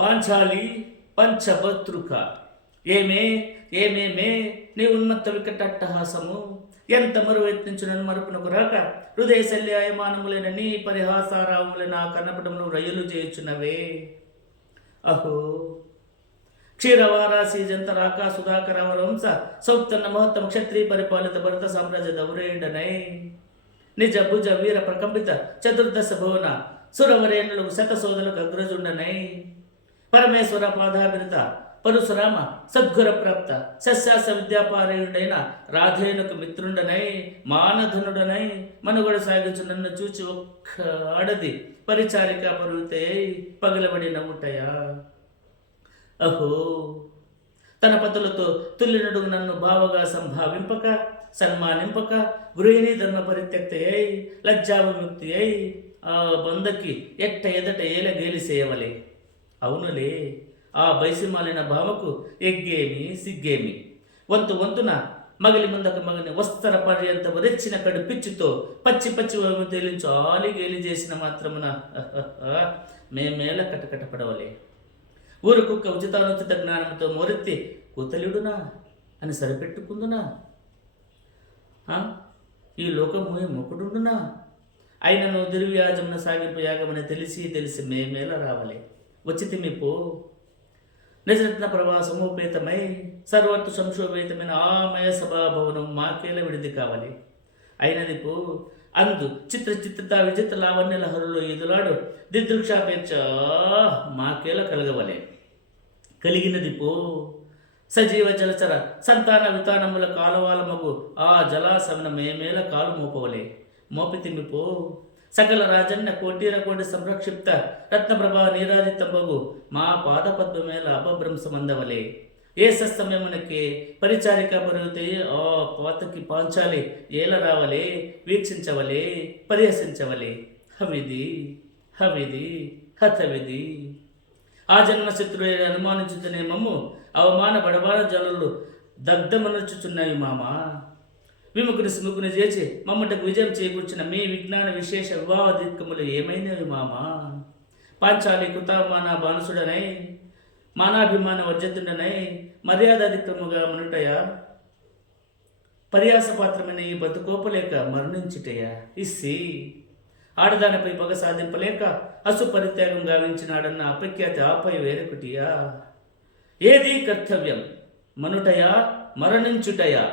పాంచాలి పంచభద్రుక. ఏమే ఏమేమే నీ ఉన్మత్త వికటట్టహాసము, ఎంత మరువు యత్నించునను మరుపునకు రాక హృదయ శల్యాయమానములైన నీ పరిహాసారాములైన ఆ కన్నపటములు రయ్యలు చేయుచున్నవే. అహో క్షీరవారాసి జంతరాక సుధాకరవరంశ సౌత్తన్న మహోత్తమ క్షత్రియ పరిపాలిత భరత సామ్రాజ్య దౌరేండనై నిజ భుజ వీర ప్రకంపిత చతుర్దశ భువన సురవరేణులకు శతసోదలకు అగ్రజుండనై పరమేశ్వర పాదాభిరిత పరశురామ సద్గుర ప్రాప్త సస్యాస విద్యాపారయుడైన రాధేనుకు మిత్రుండనై మానధనుడనై మనుగడ సాగించు నన్ను చూచి ఒక్క ఆడది పరిచారిక పరువితే పగలబడి నవ్వుటయా. అహో తన పతులతో తుల్లినడుగు నన్ను భావగా సంభావింపక సన్మానింపక గృహిణీ ధర్మ పరిత్యక్త అయి లజ్జావిముక్తి అయి ఆ బందకి ఎట్ట ఎదట ఏల గేలి చేయవలే. అవునులే, ఆ బైసిమాలిన భావకు ఎగ్గేమి సిగ్గేమి. వంతు వంతున మగిలి ముందక మగని వస్త్ర పర్యంత రెచ్చిన కడు పిచ్చితో పచ్చి పచ్చి తేలించు ఆలి గేలి చేసిన మాత్రమున మేమేల కటకట పడవలే. ఊరు కుక్క ఉచితానుచిత జ్ఞానంతో మోరెత్తి కుతలుడునా అని సరిపెట్టుకుందునా, ఈ లోకము మొక్కుడుండునా. అయినను దుర్వ్యాజమున సాగింపు యాగమని తెలిసి మేమేలా రావలే. వచ్చితిమి పో. నిజరత్న ప్రభా సమూపేతమై సర్వత్తు సంక్షోభేతమైన ఆమయ సభాభవనం మాకేల విడిది కావాలి. అయినది పో. అందు చిత్రత విచిత్ర లావణ్యల హరులో ఎదులాడు దిదృక్షాపేక్ష మాకేల కలగవలే. కలిగినది పో. సజీవ జలచర సంతాన వితానముల కాలవాల మగు ఆ జలాశమన మేమేల కాలు మోపవలే. మోపితిమి పో. సకల రాజన్న కోటీర కోటి సంరక్షిప్త రత్నప్రభా నీరాజితమగు మా పాదపద్మేల అపభ్రంశమందవలే. ఏ సస్తమయమునకే పరిచారిక పరుగుతే ఆ పాతకి పాంచాలి ఏల రావలే, వీక్షించవలే, పరిహసించవలే. హవిది హవిది హతవిది. ఆ జన్మ శత్రువు అనుమానించుతనే మమ్ము అవమాన బడబాల జనులు దగ్ధమనుచుచున్నాయి మామా. విముకుని సుముకుని చేసి మమ్మటకు విజయం చేకూర్చిన మీ విజ్ఞాన విశేష వివాహ దిక్కములు ఏమైనవి మామా. పాంచాలి కృతామాన బానుసుడనై మానాభిమాన వర్జతుండనై మర్యాదాధిక్రముగా మనుటయా. పర్యాసపాత్రమైన ఈ బతుకోపలేక మరణించుటయా. ఇస్సి ఆడదానిపై పగ సాధింపలేక అసుపరిత్యాగం గావించినాడన్న అపఖ్యాతి ఆపై వేరొకటియా. ఏది కర్తవ్యం, మనుటయా మరణించుటయా.